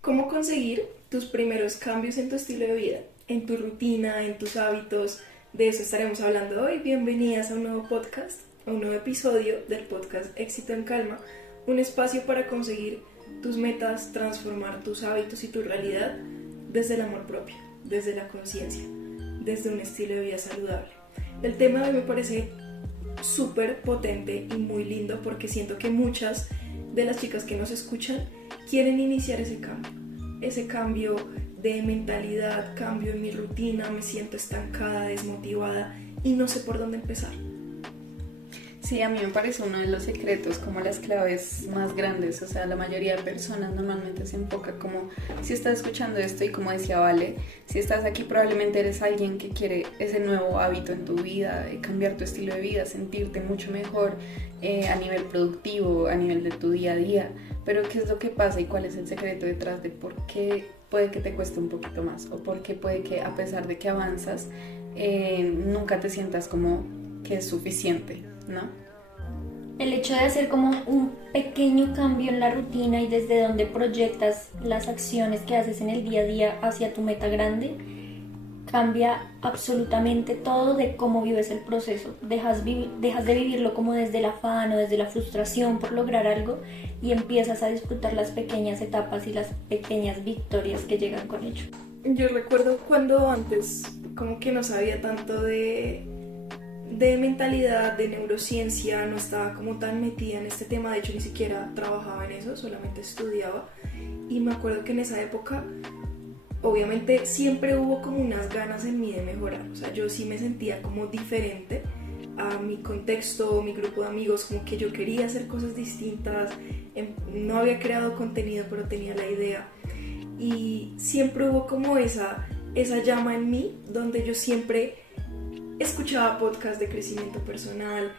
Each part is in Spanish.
¿Cómo conseguir tus primeros cambios en tu estilo de vida, en tu rutina, en tus hábitos? De eso estaremos hablando hoy. Bienvenidas a un nuevo podcast, a un nuevo episodio del podcast Éxito en Calma, un espacio para conseguir tus metas, transformar tus hábitos y tu realidad desde el amor propio, desde la conciencia, desde un estilo de vida saludable. El tema de hoy me parece súper potente y muy lindo porque siento que muchas de las chicas que nos escuchan quieren iniciar ese cambio de mentalidad, cambio en mi rutina, me siento estancada, desmotivada y no sé por dónde empezar. Sí, a mí me parece uno de los secretos, como las claves más grandes. O sea, la mayoría de personas normalmente se enfoca como, si estás escuchando esto y como decía Vale, si estás aquí probablemente eres alguien que quiere ese nuevo hábito en tu vida, cambiar tu estilo de vida, sentirte mucho mejor a nivel productivo, a nivel de tu día a día. Pero ¿qué es lo que pasa y cuál es el secreto detrás de por qué puede que te cueste un poquito más? O por qué puede que a pesar de que avanzas, nunca te sientas como que es suficiente, ¿no? El hecho de hacer como un pequeño cambio en la rutina y desde donde proyectas las acciones que haces en el día a día hacia tu meta grande, cambia absolutamente todo de cómo vives el proceso. Dejas de vivirlo como desde el afán o desde la frustración por lograr algo y empiezas a disfrutar las pequeñas etapas y las pequeñas victorias que llegan con ello. Yo recuerdo cuando antes como que no sabía tanto de mentalidad, de neurociencia, no estaba como tan metida en este tema, de hecho ni siquiera trabajaba en eso, solamente estudiaba, y me acuerdo que en esa época obviamente siempre hubo como unas ganas en mí de mejorar, o sea, yo sí me sentía como diferente a mi contexto, mi grupo de amigos, como que yo quería hacer cosas distintas, no había creado contenido pero tenía la idea, y siempre hubo como esa llama en mí, donde yo siempre escuchaba podcasts de crecimiento personal,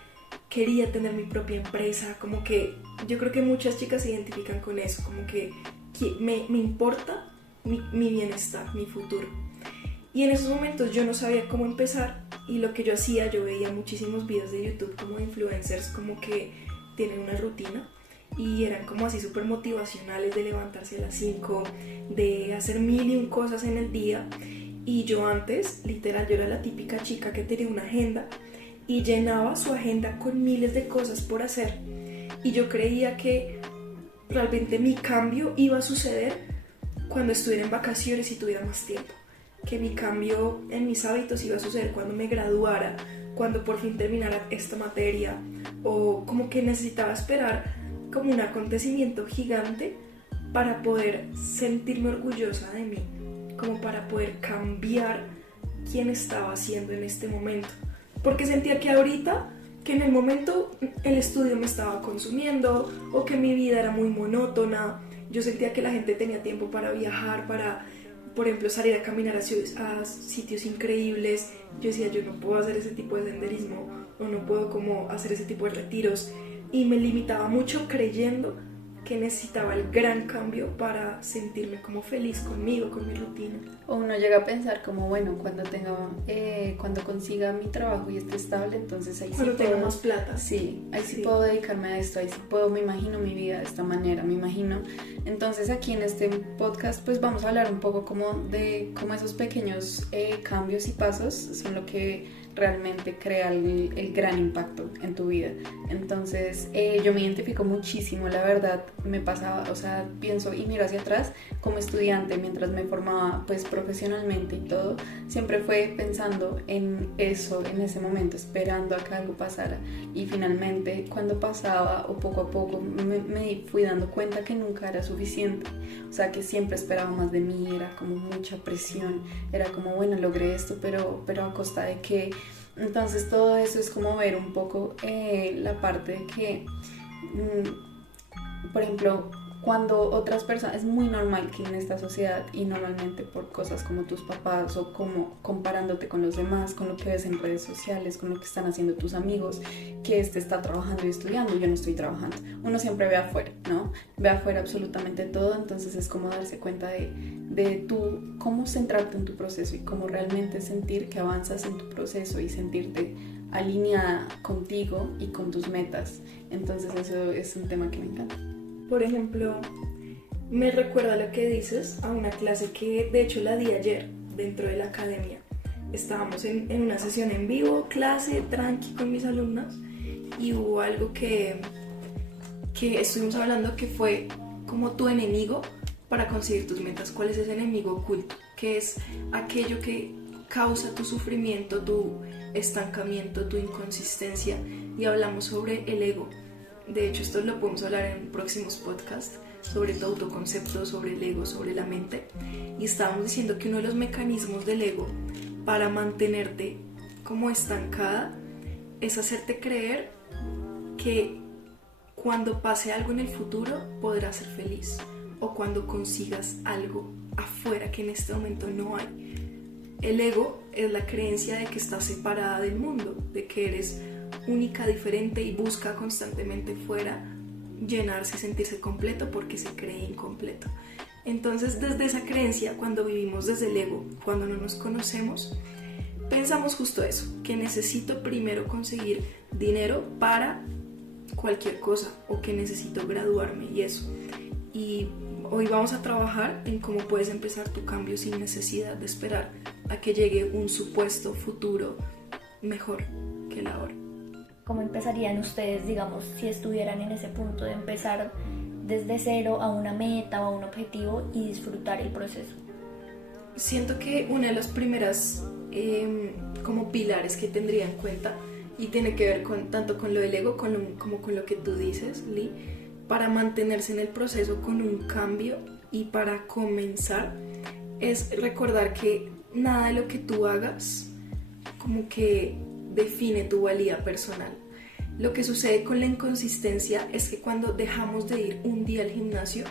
quería tener mi propia empresa, como que yo creo que muchas chicas se identifican con eso, como que me importa mi bienestar, mi futuro. Y en esos momentos yo no sabía cómo empezar y lo que yo hacía, yo veía muchísimos videos de YouTube como de influencers como que tienen una rutina y eran como así súper motivacionales de levantarse a las 5, de hacer mil y un cosas en el día. Y yo antes, literal, yo era la típica chica que tenía una agenda y llenaba su agenda con miles de cosas por hacer. Y yo creía que realmente mi cambio iba a suceder cuando estuviera en vacaciones y tuviera más tiempo. Que mi cambio en mis hábitos iba a suceder cuando me graduara, cuando por fin terminara esta materia. O como que necesitaba esperar como un acontecimiento gigante para poder sentirme orgullosa de mí, como para poder cambiar quién estaba siendo en este momento, porque sentía que ahorita, que en el momento el estudio me estaba consumiendo o que mi vida era muy monótona, yo sentía que la gente tenía tiempo para viajar, para, por ejemplo, salir a caminar a sitios increíbles. Yo decía, yo no puedo hacer ese tipo de senderismo o no puedo como hacer ese tipo de retiros, y me limitaba mucho creyendo que necesitaba el gran cambio para sentirme como feliz conmigo, con mi rutina. O uno llega a pensar como, bueno, cuando consiga mi trabajo y esté estable, entonces ahí cuando sí tenga puedo, más plata. sí, ahí sí puedo dedicarme a esto, ahí sí puedo, me imagino mi vida de esta manera, me imagino. Entonces aquí en este podcast pues vamos a hablar un poco como de cómo esos pequeños cambios y pasos son lo que realmente crea el gran impacto en tu vida. Entonces yo me identifico muchísimo, la verdad, me pasaba, o sea, pienso y miro hacia atrás como estudiante mientras me formaba pues profesionalmente y todo, siempre fue pensando en eso, en ese momento, esperando a que algo pasara, y finalmente cuando pasaba o poco a poco me fui dando cuenta que nunca era suficiente, o sea, que siempre esperaba más de mí, era como mucha presión, era como, bueno, logré esto, pero a costa de que. Entonces todo eso es como ver un poco la parte de que, por ejemplo, cuando otras personas, es muy normal que en esta sociedad, y normalmente por cosas como tus papás o como comparándote con los demás, con lo que ves en redes sociales, con lo que están haciendo tus amigos, que este está trabajando y estudiando, yo no estoy trabajando. Uno siempre ve afuera, ¿no? Ve afuera absolutamente todo, entonces es como darse cuenta de tú, cómo centrarte en tu proceso y cómo realmente sentir que avanzas en tu proceso y sentirte alineada contigo y con tus metas. Entonces eso es un tema que me encanta. Por ejemplo, me recuerda lo que dices a una clase que de hecho la di ayer dentro de la academia. Estábamos en una sesión en vivo, clase tranqui con mis alumnas, y hubo algo que estuvimos hablando que fue como tu enemigo para conseguir tus metas. ¿Cuál es ese enemigo oculto? ¿Qué es aquello que causa tu sufrimiento, tu estancamiento, tu inconsistencia? Y hablamos sobre el ego. De hecho, esto lo podemos hablar en próximos podcasts, sobre tu autoconcepto, sobre el ego, sobre la mente. Y estábamos diciendo que uno de los mecanismos del ego para mantenerte como estancada es hacerte creer que cuando pase algo en el futuro podrás ser feliz, o cuando consigas algo afuera que en este momento no hay. El ego es la creencia de que estás separada del mundo, de que eres única, diferente, y busca constantemente fuera llenarse y sentirse completo porque se cree incompleto. Entonces, desde esa creencia, cuando vivimos desde el ego, cuando no nos conocemos, pensamos justo eso, que necesito primero conseguir dinero para cualquier cosa, o que necesito graduarme y eso. Y hoy vamos a trabajar en cómo puedes empezar tu cambio sin necesidad de esperar a que llegue un supuesto futuro mejor que el ahora. ¿Cómo empezarían ustedes, digamos, si estuvieran en ese punto de empezar desde cero a una meta o a un objetivo y disfrutar el proceso? Siento que una de las primeras como pilares que tendría en cuenta, y tiene que ver tanto con lo del ego como con lo que tú dices, Lee, para mantenerse en el proceso con un cambio y para comenzar, es recordar que nada de lo que tú hagas como que define tu valía personal. Lo que sucede con la inconsistencia es que cuando dejamos de ir un día al gimnasio,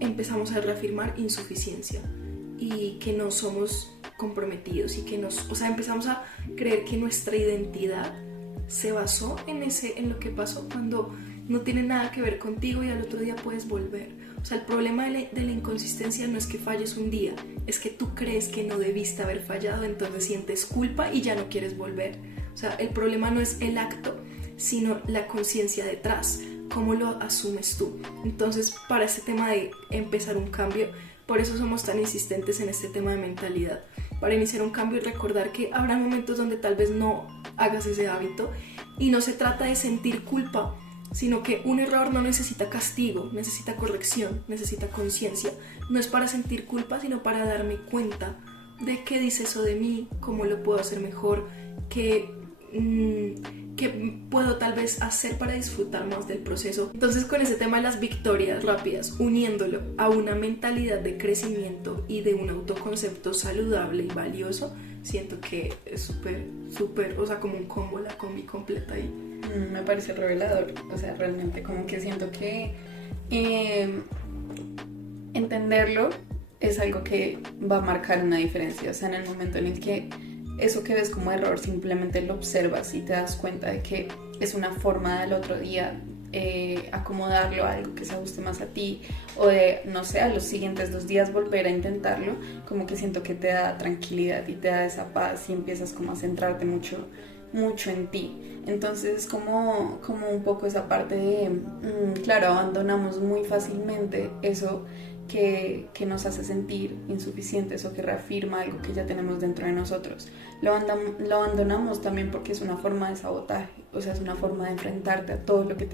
empezamos a reafirmar insuficiencia y que no somos comprometidos, y que empezamos a creer que nuestra identidad se basó en lo que pasó, cuando no tiene nada que ver contigo y al otro día puedes volver. O sea, el problema de la inconsistencia no es que falles un día, es que tú crees que no debiste haber fallado, entonces sientes culpa y ya no quieres volver. O sea, el problema no es el acto, sino la conciencia detrás, cómo lo asumes tú. Entonces, para este tema de empezar un cambio, por eso somos tan insistentes en este tema de mentalidad, para iniciar un cambio y recordar que habrá momentos donde tal vez no hagas ese hábito, y no se trata de sentir culpa, sino que un error no necesita castigo, necesita corrección, necesita conciencia. No es para sentir culpa, sino para darme cuenta de qué dice eso de mí, cómo lo puedo hacer mejor, qué puedo tal vez hacer para disfrutar más del proceso. Entonces, con ese tema de las victorias rápidas, uniéndolo a una mentalidad de crecimiento y de un autoconcepto saludable y valioso, siento que es súper, o sea, como un combo, la combi completa ahí. Me parece revelador, o sea, realmente como que siento que entenderlo es algo que va a marcar una diferencia. O sea, en el momento en el que eso que ves como error simplemente lo observas y te das cuenta de que es una forma del otro día acomodarlo a algo que se ajuste más a ti, o de, no sé, a los siguientes 2 días volver a intentarlo, como que siento que te da tranquilidad y te da esa paz y empiezas como a centrarte mucho en ti. Entonces es como un poco esa parte de, claro, abandonamos muy fácilmente eso que nos hace sentir insuficientes o que reafirma algo que ya tenemos dentro de nosotros. Lo abandonamos también porque es una forma de sabotaje, o sea, es una forma de enfrentarte a todo lo que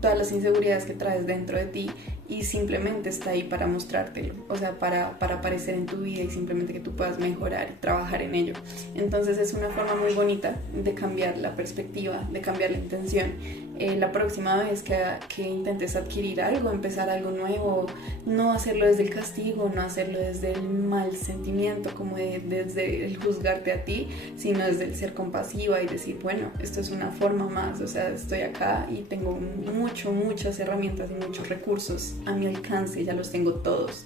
todas las inseguridades que traes dentro de ti, y simplemente está ahí para mostrártelo, o sea, para aparecer en tu vida y simplemente que tú puedas mejorar y trabajar en ello. Entonces es una forma muy bonita de cambiar la perspectiva, de cambiar la intención. La próxima vez que intentes adquirir algo, empezar algo nuevo, no hacerlo desde el castigo, no hacerlo desde el mal sentimiento, como desde el juzgarte a ti, sino desde el ser compasiva y decir, bueno, esto es una forma más, o sea, estoy acá y tengo muchas herramientas y muchos recursos a mi alcance, ya los tengo todos,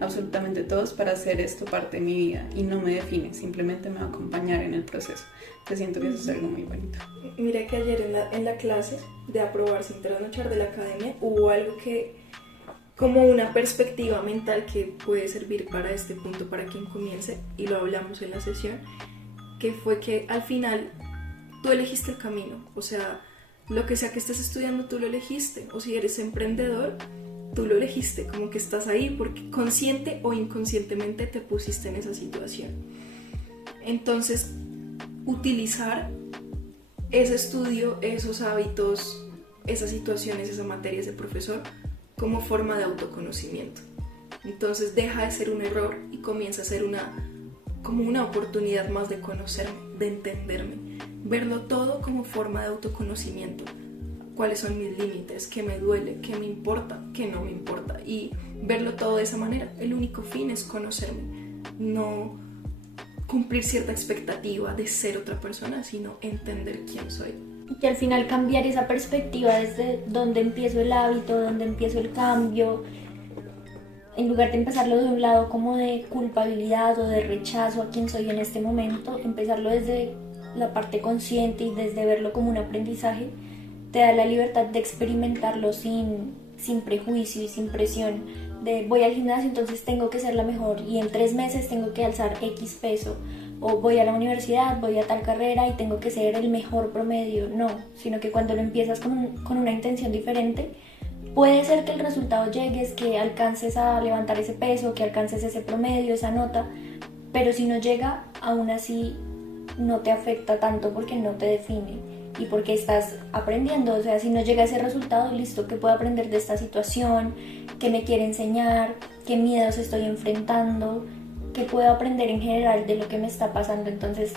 absolutamente todos, para hacer esto parte de mi vida, y no me define, simplemente me va a acompañar en el proceso. Te siento que eso es algo muy bonito. Mira que ayer en la clase de aprobar sin trasnochar de la academia hubo algo que, como una perspectiva mental que puede servir para este punto, para quien comience, y lo hablamos en la sesión, que fue que al final tú elegiste el camino, o sea, lo que sea que estés estudiando tú lo elegiste, o si eres emprendedor, tú lo elegiste, como que estás ahí porque consciente o inconscientemente te pusiste en esa situación. Entonces, utilizar ese estudio, esos hábitos, esas situaciones, esas materias de profesor como forma de autoconocimiento. Entonces deja de ser un error y comienza a ser como una oportunidad más de conocerme, de entenderme, verlo todo como forma de autoconocimiento. Cuáles son mis límites, qué me duele, qué me importa, qué no me importa, y verlo todo de esa manera. El único fin es conocerme, no cumplir cierta expectativa de ser otra persona, sino entender quién soy. Y que al final cambiar esa perspectiva desde donde empiezo el hábito, donde empiezo el cambio, en lugar de empezarlo de un lado como de culpabilidad o de rechazo a quién soy en este momento, empezarlo desde la parte consciente y desde verlo como un aprendizaje, te da la libertad de experimentarlo sin prejuicio y sin presión de voy al gimnasio, entonces tengo que ser la mejor y en 3 meses tengo que alzar X peso, o voy a la universidad, voy a tal carrera y tengo que ser el mejor promedio. No, sino que cuando lo empiezas con una intención diferente, puede ser que el resultado llegues, que alcances a levantar ese peso, que alcances ese promedio, esa nota, pero si no llega, aún así no te afecta tanto porque no te define y porque estás aprendiendo. O sea, si no llega ese resultado, listo, ¿qué puedo aprender de esta situación? ¿Qué me quiere enseñar? ¿Qué miedos estoy enfrentando? ¿Qué puedo aprender en general de lo que me está pasando? Entonces,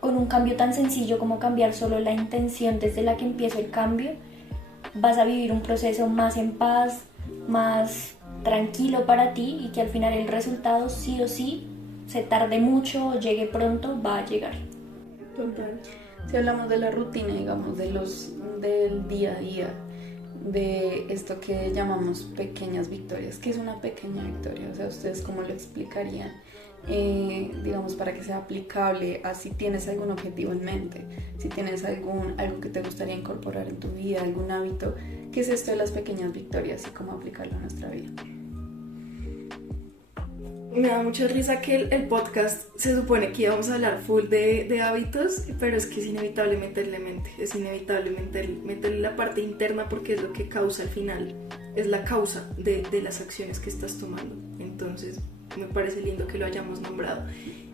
con un cambio tan sencillo como cambiar solo la intención desde la que empiezo el cambio, vas a vivir un proceso más en paz, más tranquilo para ti, y que al final el resultado sí o sí, se tarde mucho o llegue pronto, va a llegar. Total. Si hablamos de la rutina, digamos, del día a día, de esto que llamamos pequeñas victorias, ¿qué es una pequeña victoria? O sea, ¿ustedes cómo lo explicarían? Digamos, para que sea aplicable a si tienes algún objetivo en mente, si tienes algo que te gustaría incorporar en tu vida, algún hábito. ¿Qué es esto de las pequeñas victorias y cómo aplicarlo a nuestra vida? Me da mucha risa que el podcast se supone que íbamos a hablar full de hábitos, pero es que es inevitable meterle mente, es inevitable meterle la parte interna porque es lo que causa al final, es la causa de las acciones que estás tomando. Entonces me parece lindo que lo hayamos nombrado.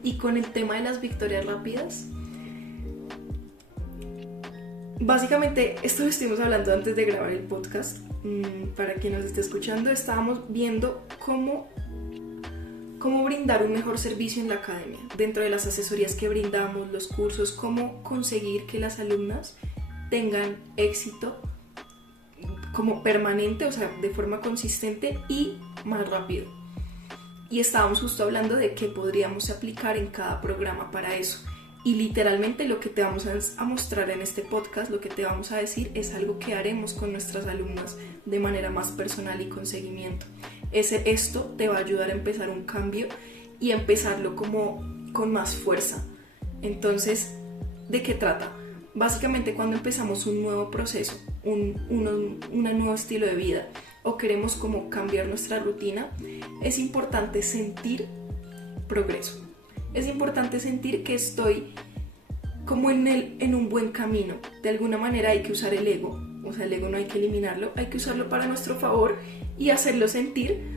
Y con el tema de las victorias rápidas, básicamente esto lo estuvimos hablando antes de grabar el podcast. Para quien nos esté escuchando, estábamos viendo cómo brindar un mejor servicio en la academia, dentro de las asesorías que brindamos, los cursos, cómo conseguir que las alumnas tengan éxito como permanente, o sea, de forma consistente y más rápido. Y estábamos justo hablando de qué podríamos aplicar en cada programa para eso. Y literalmente lo que te vamos a mostrar en este podcast, lo que te vamos a decir, es algo que haremos con nuestras alumnas de manera más personal y con seguimiento. Esto te va a ayudar a empezar un cambio y a empezarlo como con más fuerza. Entonces, ¿de qué trata? Básicamente, cuando empezamos un nuevo proceso, un nuevo estilo de vida, o queremos como cambiar nuestra rutina, es importante sentir progreso. Es importante sentir que estoy como en un buen camino. De alguna manera hay que usar el ego, o sea, el ego no hay que eliminarlo, hay que usarlo para nuestro favor y hacerlo sentir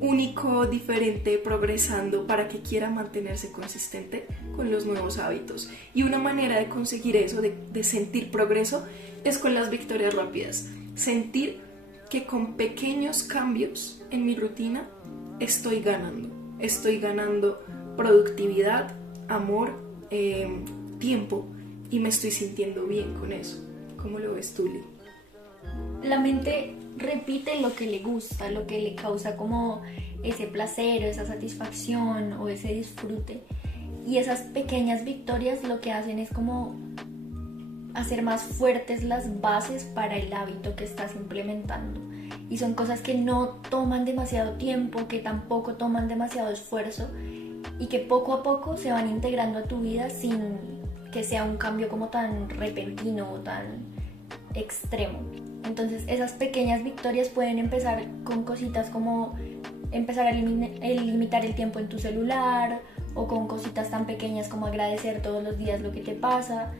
único, diferente, progresando, para que quiera mantenerse consistente con los nuevos hábitos. Y una manera de conseguir eso, de sentir progreso, es con las victorias rápidas. Sentir que con pequeños cambios en mi rutina estoy ganando productividad, amor, tiempo, y me estoy sintiendo bien con eso. ¿Cómo lo ves tú, Lee? La mente repite lo que le gusta, lo que le causa como ese placer o esa satisfacción o ese disfrute, y esas pequeñas victorias lo que hacen es como hacer más fuertes las bases para el hábito que estás implementando, y son cosas que no toman demasiado tiempo, que tampoco toman demasiado esfuerzo y que poco a poco se van integrando a tu vida sin que sea un cambio como tan repentino o tan extremo. Entonces esas pequeñas victorias pueden empezar con cositas como empezar a limitar el tiempo en tu celular, o con cositas tan pequeñas como agradecer todos los días lo que te pasa,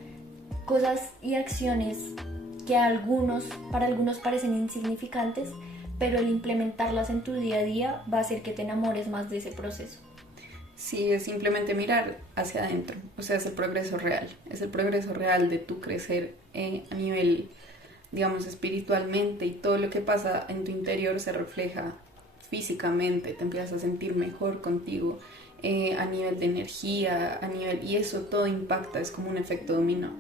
cosas y acciones que para algunos parecen insignificantes, pero el implementarlas en tu día a día va a hacer que te enamores más de ese proceso. Sí, es simplemente mirar hacia adentro, o sea, es el progreso real de tu crecer a nivel, digamos, espiritualmente, y todo lo que pasa en tu interior se refleja físicamente, te empiezas a sentir mejor contigo, a nivel de energía, y eso todo impacta, es como un efecto dominó.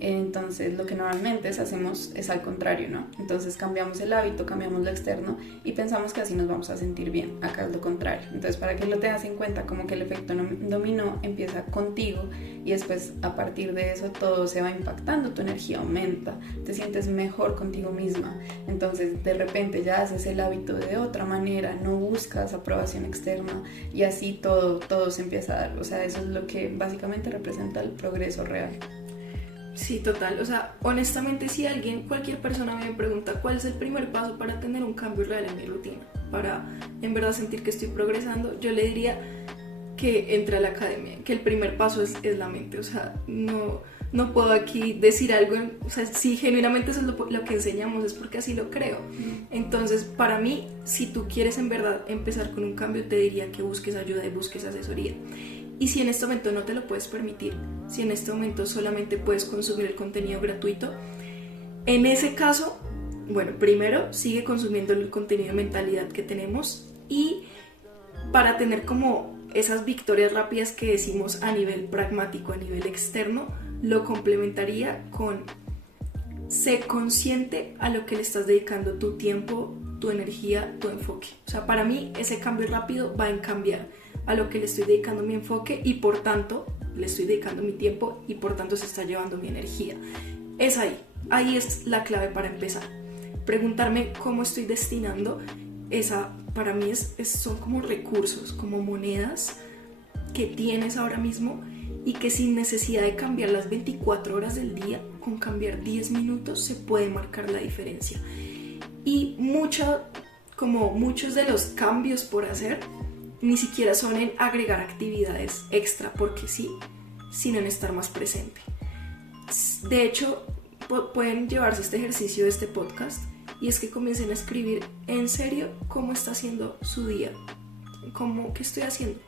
Entonces lo que normalmente hacemos es al contrario, ¿no? Entonces cambiamos el hábito, cambiamos lo externo y pensamos que así nos vamos a sentir bien. Acá es lo contrario. Entonces, para que lo tengas en cuenta, como que el efecto dominó empieza contigo y después a partir de eso todo se va impactando, tu energía aumenta, te sientes mejor contigo misma. Entonces de repente ya haces el hábito de otra manera, no buscas aprobación externa y así todo se empieza a dar. O sea, eso es lo que básicamente representa el progreso real. Sí, total. O sea, honestamente, si cualquier persona me pregunta cuál es el primer paso para tener un cambio real en mi rutina, para en verdad sentir que estoy progresando, yo le diría que entre a la academia, que el primer paso es la mente. O sea, no puedo aquí decir algo, o sea, si genuinamente eso es lo que enseñamos es porque así lo creo. Entonces, para mí, si tú quieres en verdad empezar con un cambio, te diría que busques ayuda y busques asesoría. Y si en este momento no te lo puedes permitir, si en este momento solamente puedes consumir el contenido gratuito, en ese caso, bueno, primero sigue consumiendo el contenido de mentalidad que tenemos, y para tener como esas victorias rápidas que decimos a nivel pragmático, a nivel externo, lo complementaría con sé consciente a lo que le estás dedicando tu tiempo, tu energía, tu enfoque. O sea, para mí ese cambio rápido va a cambiar a lo que le estoy dedicando mi enfoque y por tanto le estoy dedicando mi tiempo y por tanto se está llevando mi energía. Es ahí es la clave para empezar. Preguntarme cómo estoy destinando esa, para mí son como recursos, como monedas que tienes ahora mismo y que sin necesidad de cambiar las 24 horas del día, con cambiar 10 minutos se puede marcar la diferencia. Y muchos de los cambios por hacer ni siquiera son en agregar actividades extra porque sí, sino en estar más presente. De hecho, pueden llevarse este ejercicio de este podcast y es que comiencen a escribir en serio cómo está siendo su día, qué estoy haciendo.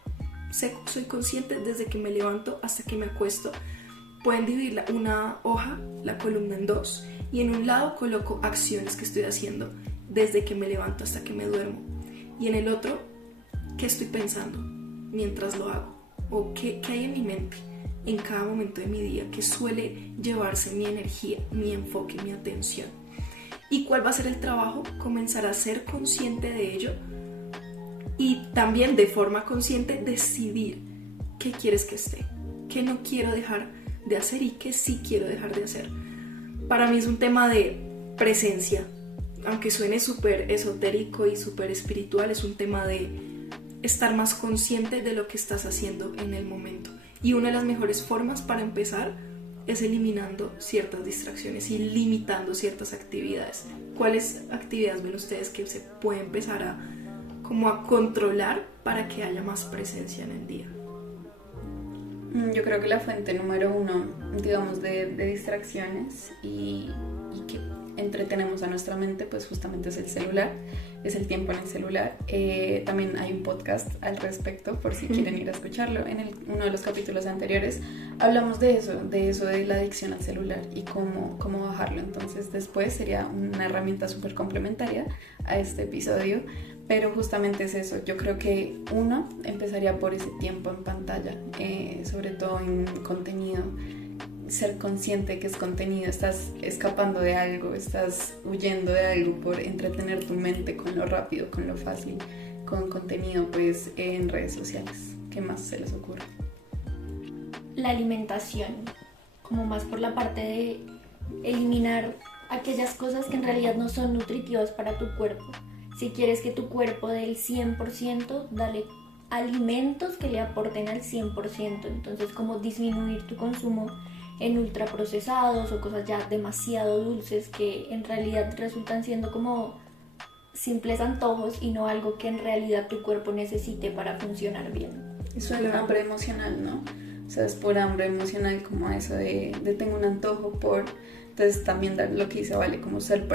Soy consciente desde que me levanto hasta que me acuesto. Pueden dividir una hoja, la columna, en dos, y en un lado coloco acciones que estoy haciendo desde que me levanto hasta que me duermo, y en el otro qué estoy pensando mientras lo hago, o qué hay en mi mente en cada momento de mi día que suele llevarse mi energía, mi enfoque, mi atención. ¿Y cuál va a ser el trabajo? Comenzar a ser consciente de ello y también de forma consciente decidir qué quieres que esté, qué no quiero dejar de hacer y qué sí quiero dejar de hacer. Para mí es un tema de presencia, aunque suene súper esotérico y súper espiritual, es un tema de estar más consciente de lo que estás haciendo en el momento. Y una de las mejores formas para empezar es eliminando ciertas distracciones y limitando ciertas actividades. ¿Cuáles actividades ven ustedes que se puede empezar a controlar para que haya más presencia en el día? Yo creo que la fuente número uno, digamos, de distracciones y que entretenemos a nuestra mente, pues justamente es el celular, es el tiempo en el celular. También hay un podcast al respecto, por si quieren ir a escucharlo. En uno de los capítulos anteriores hablamos de eso de la adicción al celular y cómo bajarlo. Entonces después sería una herramienta súper complementaria a este episodio. Pero justamente es eso, yo creo que uno empezaría por ese tiempo en pantalla, sobre todo en contenido, ser consciente que es contenido, estás escapando de algo, estás huyendo de algo por entretener tu mente con lo rápido, con lo fácil, con contenido pues en redes sociales. ¿Qué más se les ocurre? La alimentación, como más por la parte de eliminar aquellas cosas que en realidad no son nutritivas para tu cuerpo. Si quieres que tu cuerpo dé el 100%, dale alimentos que le aporten al 100%. Entonces, como disminuir tu consumo en ultraprocesados o cosas ya demasiado dulces que en realidad resultan siendo como simples antojos y no algo que en realidad tu cuerpo necesite para funcionar bien. Eso es Claro. hambre emocional, ¿no? O sea, es por hambre emocional, como eso de tengo un antojo por... Entonces también dar lo que dice Vale, como ser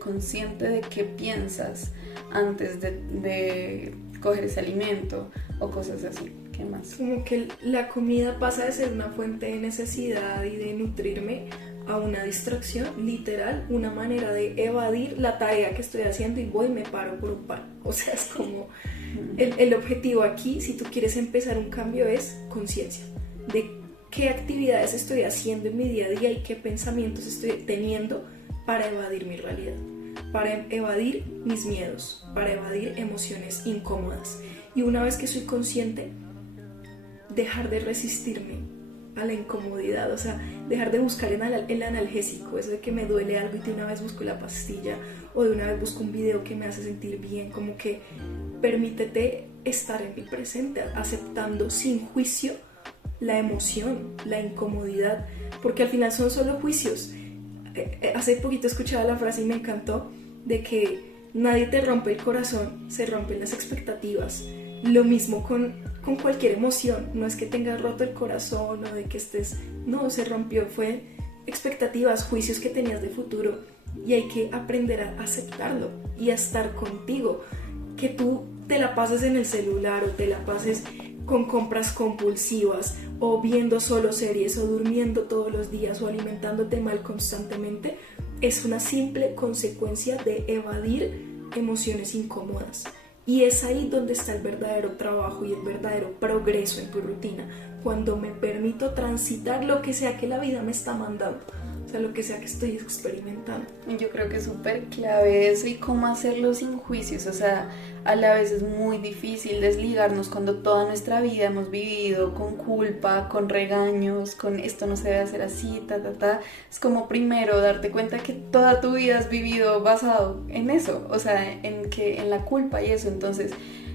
consciente de qué piensas antes de coger ese alimento o cosas así. ¿Qué más? Como que la comida pasa de ser una fuente de necesidad y de nutrirme a una distracción, literal, una manera de evadir la tarea que estoy haciendo y voy y me paro por un pan. O sea, es como el objetivo aquí, si tú quieres empezar un cambio, es conciencia de qué actividades estoy haciendo en mi día a día y qué pensamientos estoy teniendo para evadir mi realidad, para evadir mis miedos, para evadir emociones incómodas. Y una vez que soy consciente, dejar de resistirme a la incomodidad, o sea, dejar de buscar el analgésico, eso de que me duele algo y de una vez busco la pastilla o de una vez busco un video que me hace sentir bien, como que permítete estar en el presente, aceptando sin juicio la emoción, la incomodidad, porque al final son solo juicios. Hace poquito escuchaba la frase y me encantó, de que nadie te rompe el corazón, se rompen las expectativas. Lo mismo con cualquier emoción, no es que tengas roto el corazón o de que estés, no, se rompió, fue expectativas, juicios que tenías de futuro, y hay que aprender a aceptarlo y a estar contigo. Que tú te la pases en el celular o te la pases con compras compulsivas o viendo solo series o durmiendo todos los días o alimentándote mal constantemente, es una simple consecuencia de evadir emociones incómodas. Y es ahí donde está el verdadero trabajo y el verdadero progreso en tu rutina, cuando me permito transitar lo que sea que la vida me está mandando, o sea, lo que sea que estoy experimentando. Yo creo que es súper clave eso y cómo hacerlo sin juicios. O sea, a la vez es muy difícil desligarnos cuando toda nuestra vida hemos vivido con culpa, con regaños, con esto no se debe hacer así, Es como primero darte cuenta que toda tu vida has vivido basado en eso, o sea, en la culpa y eso. Entonces,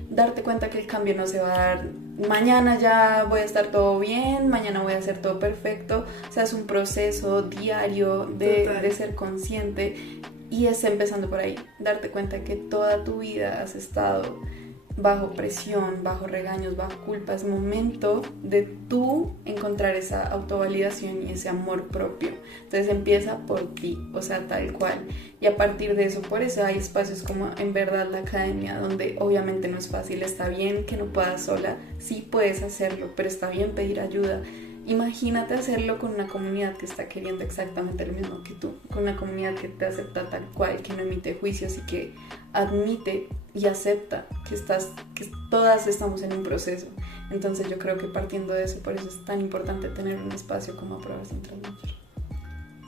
darte cuenta que el cambio no se va a dar mañana, ya voy a estar todo bien, mañana voy a hacer todo perfecto. O sea, es un proceso diario de ser consciente, y es empezando por ahí, darte cuenta que toda tu vida has estado bajo presión, bajo regaños, bajo culpa. Es momento de tú encontrar esa autovalidación y ese amor propio. Entonces empieza por ti, o sea, tal cual. Y a partir de eso, por eso hay espacios como en verdad la academia, donde obviamente no es fácil, está bien que no puedas sola, sí puedes hacerlo, pero está bien pedir ayuda. Imagínate hacerlo con una comunidad que está queriendo exactamente lo mismo que tú, con una comunidad que te acepta tal cual, que no emite juicios y que admite y acepta que todas estamos en un proceso. Entonces yo creo que partiendo de eso, por eso es tan importante tener un espacio como Pruebas sin Transmitir.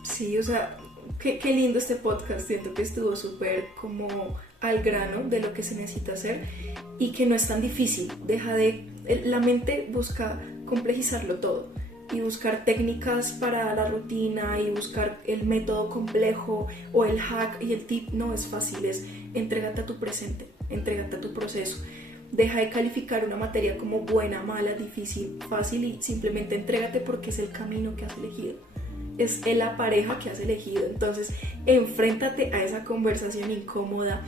Sí, o sea, qué lindo este podcast, siento que estuvo súper como al grano de lo que se necesita hacer y que no es tan difícil. La mente busca complejizarlo todo y buscar técnicas para la rutina y buscar el método complejo o el hack y el tip. No es fácil, es entrégate a tu presente, entrégate a tu proceso. Deja de calificar una materia como buena, mala, difícil, fácil, y simplemente entrégate porque es el camino que has elegido, es la pareja que has elegido. Entonces enfréntate a esa conversación incómoda.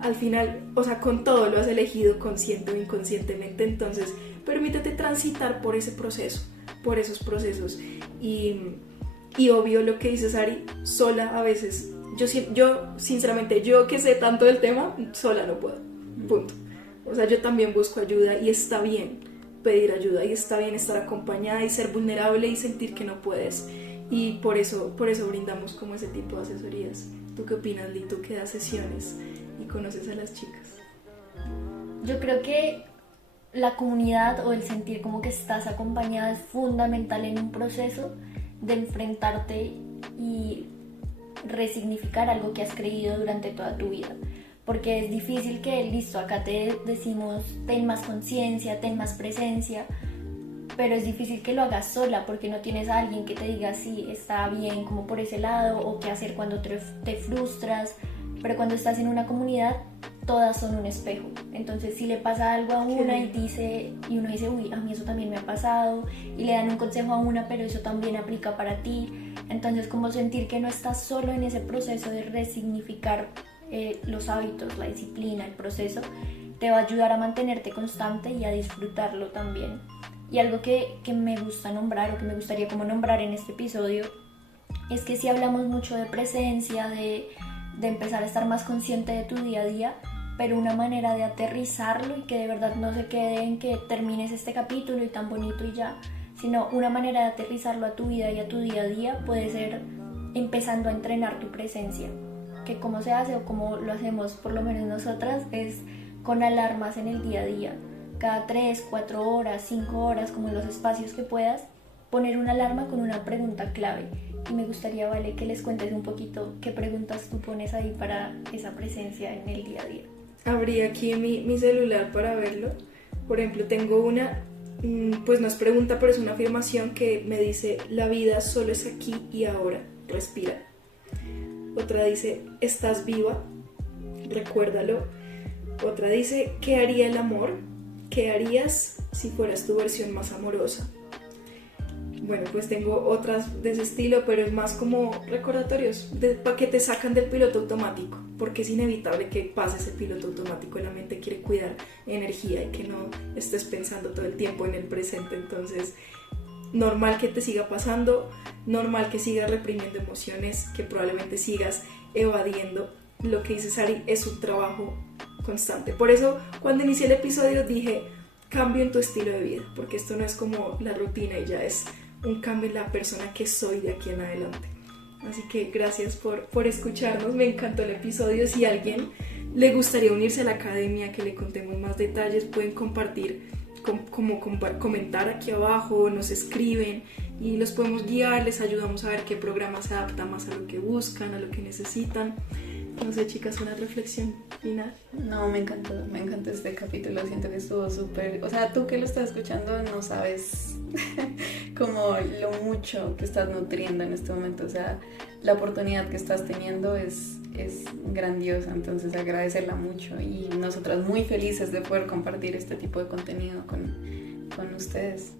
Al final, o sea, con todo lo has elegido, consciente o inconscientemente. Entonces permítete transitar por ese proceso, por esos procesos. Y obvio lo que dices, Ari, sola a veces, yo sinceramente, yo que sé tanto del tema, sola no puedo, punto. O sea, yo también busco ayuda y está bien pedir ayuda y está bien estar acompañada y ser vulnerable y sentir que no puedes. Y por eso brindamos como ese tipo de asesorías. ¿Tú qué opinas, Lee? ¿Tú que das sesiones y conoces a las chicas? Yo creo que la comunidad o el sentir como que estás acompañada es fundamental en un proceso de enfrentarte y resignificar algo que has creído durante toda tu vida. Porque es difícil que, listo, acá te decimos ten más conciencia, ten más presencia, pero es difícil que lo hagas sola porque no tienes a alguien que te diga si está bien como por ese lado o qué hacer cuando te frustras. Pero cuando estás en una comunidad, todas son un espejo. Entonces si le pasa algo a una y uno dice, uy, a mí eso también me ha pasado, y le dan un consejo a una, pero eso también aplica para ti. Entonces como sentir que no estás solo en ese proceso de resignificar los hábitos, la disciplina, el proceso, te va a ayudar a mantenerte constante y a disfrutarlo también. Y algo que me gusta nombrar o que me gustaría como nombrar en este episodio es que si hablamos mucho de presencia, de empezar a estar más consciente de tu día a día, pero una manera de aterrizarlo y que de verdad no se quede en que termines este capítulo y tan bonito y ya, sino una manera de aterrizarlo a tu vida y a tu día a día puede ser empezando a entrenar tu presencia, que como se hace o como lo hacemos por lo menos nosotras es con alarmas en el día a día, cada 3, 4 horas, 5 horas, como en los espacios que puedas, poner una alarma con una pregunta clave. Y me gustaría, Vale, que les cuentes un poquito qué preguntas tú pones ahí para esa presencia en el día a día. Abrí aquí mi celular para verlo. Por ejemplo, tengo una, pues no es pregunta, pero es una afirmación que me dice: la vida solo es aquí y ahora, respira. Otra dice: estás viva, recuérdalo. Otra dice: ¿qué haría el amor? ¿Qué harías si fueras tu versión más amorosa? Bueno, pues tengo otras de ese estilo, pero es más como recordatorios para que te sacan del piloto automático, porque es inevitable que pase ese piloto automático. La mente quiere cuidar energía y que no estés pensando todo el tiempo en el presente. Entonces, normal que te siga pasando, normal que sigas reprimiendo emociones, que probablemente sigas evadiendo. Lo que dice Sari es un trabajo constante. Por eso, cuando inicié el episodio dije: cambio en tu estilo de vida, porque esto no es como la rutina y ya, es un cambio en la persona que soy de aquí en adelante. Así que gracias por escucharnos, me encantó el episodio. Si a alguien le gustaría unirse a la academia, que le contemos más detalles, pueden compartir, comentar aquí abajo, nos escriben y los podemos guiar, les ayudamos a ver qué programa se adapta más a lo que buscan, a lo que necesitan. No sé, chicas, una reflexión final. No, me encantó este capítulo, siento que estuvo súper, o sea, tú que lo estás escuchando no sabes como lo mucho que estás nutriendo en este momento, o sea, la oportunidad que estás teniendo es grandiosa, entonces agradecerla mucho y nosotras muy felices de poder compartir este tipo de contenido con ustedes.